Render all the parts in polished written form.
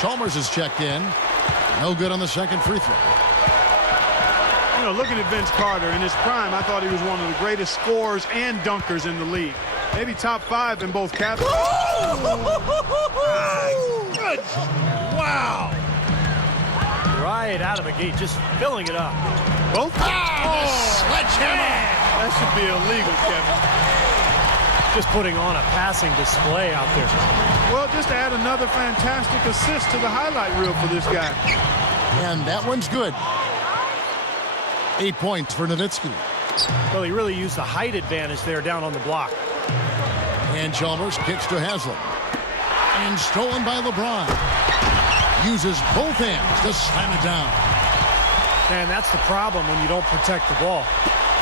Chalmers is checked in. No good on the second free throw. You know, looking at Vince Carter in his prime, I thought he was one of the greatest scorers and dunkers in the league. Maybe top 5 in both categories. Good. Wow. Right out of the gate, just filling it up. Both? Sledgehammer. That should be illegal, Kevin. Just putting on a passing display out there. Well, just add another fantastic assist to the highlight reel for this guy. And that one's good. 8 points for Nowitzki. Well, he really used the height advantage there down on the block. And Chalmers kicks to Haslam. And stolen by LeBron. Uses both hands to slam it down. And that's the problem when you don't protect the ball.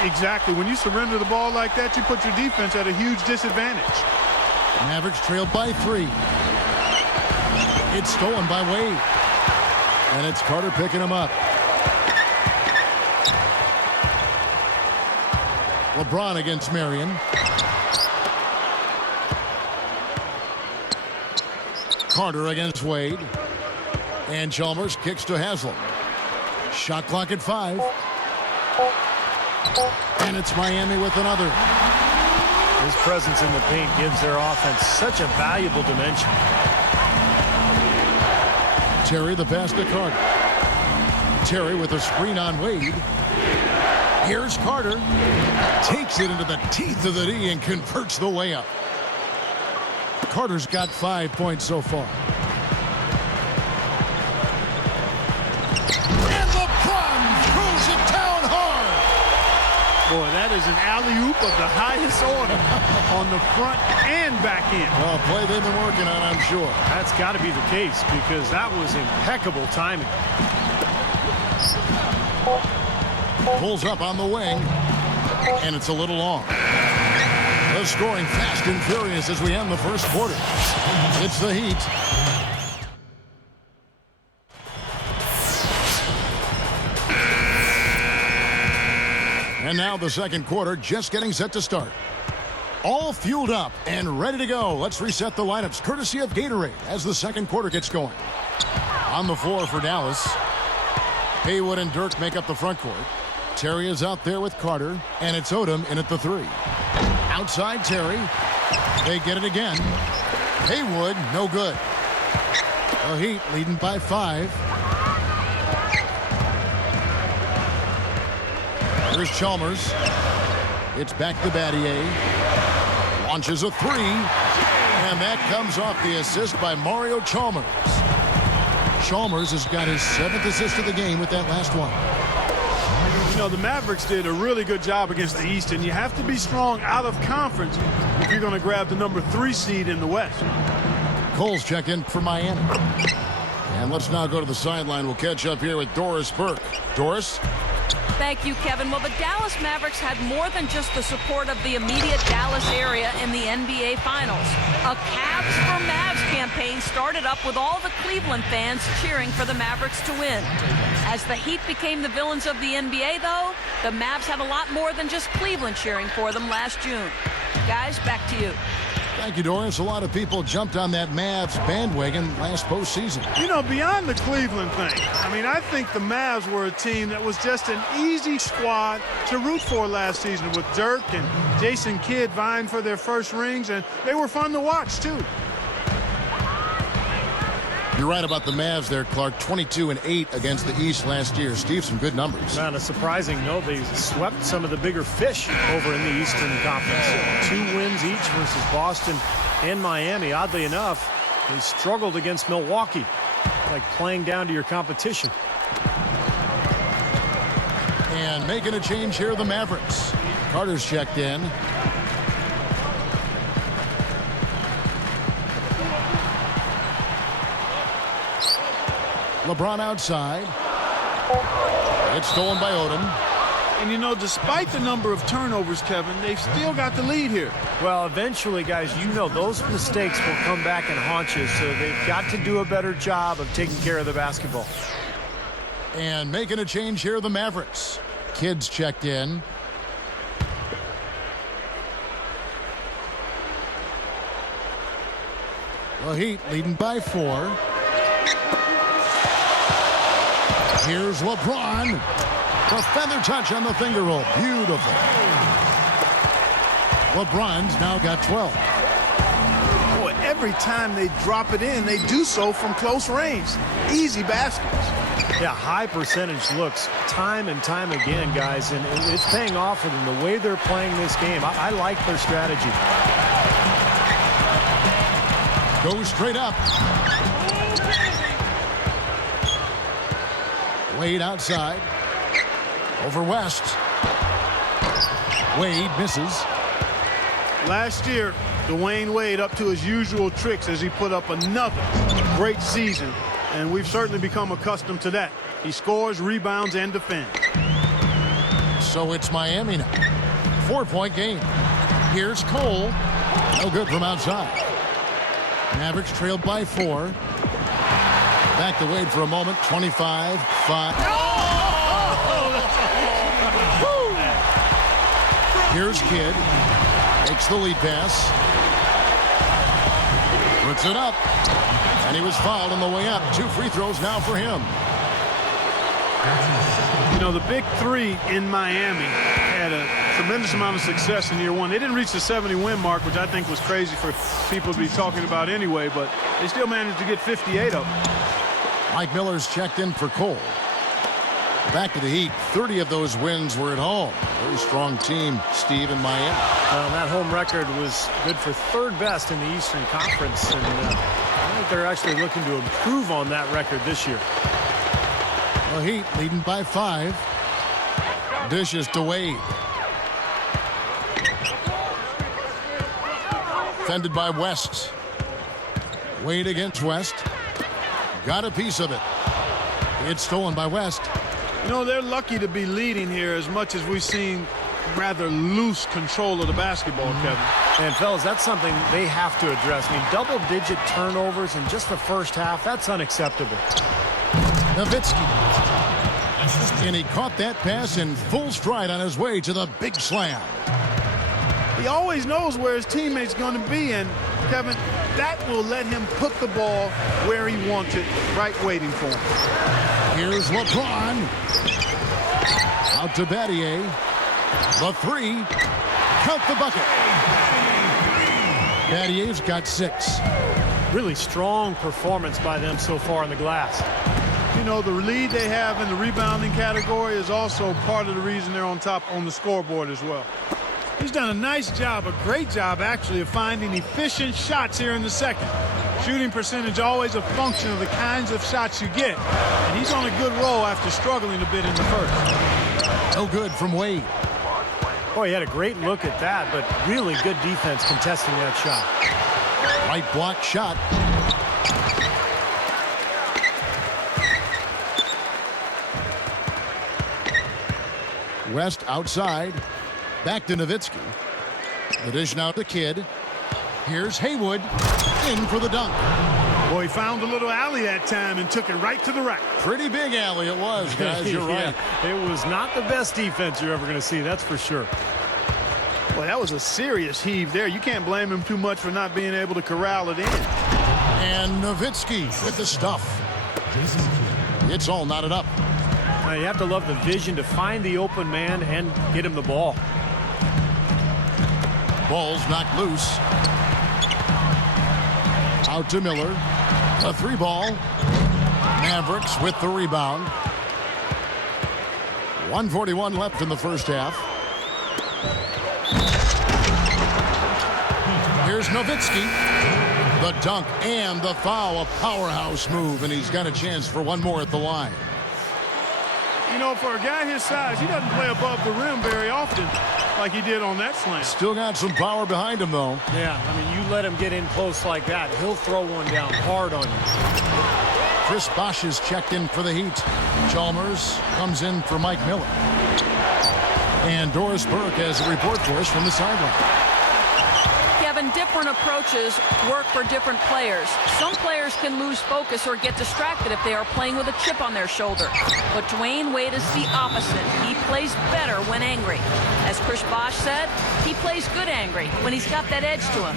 Exactly. When you surrender the ball like that, you put your defense at a huge disadvantage. Mavericks trailed by 3. It's stolen by Wade. And it's Carter picking him up. LeBron against Marion. Carter against Wade. And Chalmers kicks to Haslam. Shot clock at 5. And it's Miami with another. His presence in the paint gives their offense such a valuable dimension. Terry the pass to Carter. Terry with a screen on Wade. Here's Carter. Takes it into the teeth of the D and converts the layup. Carter's got 5 points so far. And LeBron throws it down hard. Boy, that is an alley-oop of the highest order on the front and back end. Well, a play they've been working on, I'm sure. That's got to be the case because that was impeccable timing. Pulls up on the wing. And it's a little long. The scoring fast and furious as we end the first quarter. It's the Heat. And now the second quarter just getting set to start. All fueled up and ready to go. Let's reset the lineups courtesy of Gatorade as the second quarter gets going. On the floor for Dallas. Haywood and Dirk make up the front court. Terry is out there with Carter, and it's Odom in at the 3. Outside Terry. They get it again. Haywood, no good. The Heat leading by 5. Here's Chalmers. It's back to Battier. Launches a 3. And that comes off the assist by Mario Chalmers. Chalmers has got his 7th assist of the game with that last one. You know, the Mavericks did a really good job against the East, and you have to be strong out of conference if you're going to grab the number 3 seed in the West. Cole's check in for Miami. And let's now go to the sideline. We'll catch up here with Doris Burke. Doris? Thank you, Kevin. Well, the Dallas Mavericks had more than just the support of the immediate Dallas area in the NBA Finals. A Cavs for Mavs campaign started up with all the Cleveland fans cheering for the Mavericks to win. As the Heat became the villains of the NBA, though, the Mavs had a lot more than just Cleveland cheering for them last June. Guys, back to you. Thank you, Doris. A lot of people jumped on that Mavs bandwagon last postseason. You know, beyond the Cleveland thing, I mean, I think the Mavs were a team that was just an easy squad to root for last season with Dirk and Jason Kidd vying for their first rings, and they were fun to watch, too. You're right about the Mavs there, Clark. 22-8 against the East last year. Steve, some good numbers. Not a surprising note. They swept some of the bigger fish over in the Eastern Conference. 2 wins each versus Boston and Miami. Oddly enough, they struggled against Milwaukee, like playing down to your competition. And making a change here, the Mavericks. Carter's checked in. LeBron outside. It's stolen by Odom. And, you know, despite the number of turnovers, Kevin, they've still got the lead here. Well, eventually, guys, you know those mistakes will come back and haunt you, so they've got to do a better job of taking care of the basketball. And making a change here, the Mavericks. Kidd's checked in. The Heat leading by 4. Here's LeBron. The feather touch on the finger roll. Beautiful. LeBron's now got 12. Boy, every time they drop it in, they do so from close range. Easy baskets. Yeah, high percentage looks time and time again, guys, and it's paying off for them the way they're playing this game. I like their strategy. Goes straight up. Wade outside. Over West. Wade misses. Last year, Dwayne Wade up to his usual tricks as he put up another great season. And we've certainly become accustomed to that. He scores, rebounds, and defends. So it's Miami now. 4-point game. Here's Cole. No good from outside. Mavericks trailed by 4. Back to Wade for a moment. 25-5. Here's Kidd. Makes the lead pass. Puts it up. And he was fouled on the way up. 2 free throws now for him. You know, the big three in Miami had a tremendous amount of success in year one. They didn't reach the 70-win mark, which I think was crazy for people to be talking about anyway, but they still managed to get 58 of them. Mike Miller's checked in for Cole. Back to the Heat. 30 of those wins were at home. Very strong team, Steve, in Miami. That home record was good for 3rd best in the Eastern Conference, and I think they're actually looking to improve on that record this year. The Heat leading by 5. Dishes to Wade. Defended by West. Wade against West. Got a piece of it. It's stolen by West. You know, they're lucky to be leading here as much as we've seen rather loose control of the basketball, Kevin. And, fellas, that's something they have to address. I mean, double-digit turnovers in just the first half, that's unacceptable. Nowitzki. And he caught that pass in full stride on his way to the big slam. He always knows where his teammate's going to be, and, Kevin, that will let him put the ball where he wants it, right waiting for him. Here's LeBron. Out to Battier. The 3. Count the bucket. Battier's got 6. Really strong performance by them so far in the glass. You know, the lead they have in the rebounding category is also part of the reason they're on top on the scoreboard as well. He's done a nice job, a great job actually, of finding efficient shots here in the second. Shooting percentage always a function of the kinds of shots you get. And he's on a good roll after struggling a bit in the first. No good from Wade. Boy, he had a great look at that, but really good defense contesting that shot. Right block shot. West outside. Back to Nowitzki. The dish now to Kidd. Here's Haywood. In for the dunk. Boy, he found a little alley that time and took it right to the rack. Pretty big alley it was, guys. You're right. Yeah, it was not the best defense you're ever going to see, that's for sure. Boy, that was a serious heave there. You can't blame him too much for not being able to corral it in. And Nowitzki with the stuff. It's all knotted up. Now, you have to love the vision to find the open man and get him the ball. Ball's knocked loose. Out to Miller. A 3-ball. Mavericks with the rebound. 1:41 left in the first half. Here's Nowitzki. The dunk and the foul. A powerhouse move, and he's got a chance for one more at the line. You know, for a guy his size, he doesn't play above the rim very often like he did on that slam. Still got some power behind him, though. Yeah, I mean, you let him get in close like that, he'll throw one down hard on you. Chris Bosh is checked in for the Heat. Chalmers comes in for Mike Miller. And Doris Burke has a report for us from the sideline. Kevin, different approaches work for different players. Some players can lose focus or get distracted if they are playing with a chip on their shoulder. But Dwayne Wade is the opposite. He plays better when angry. As Chris Bosh said, he plays good angry when he's got that edge to him.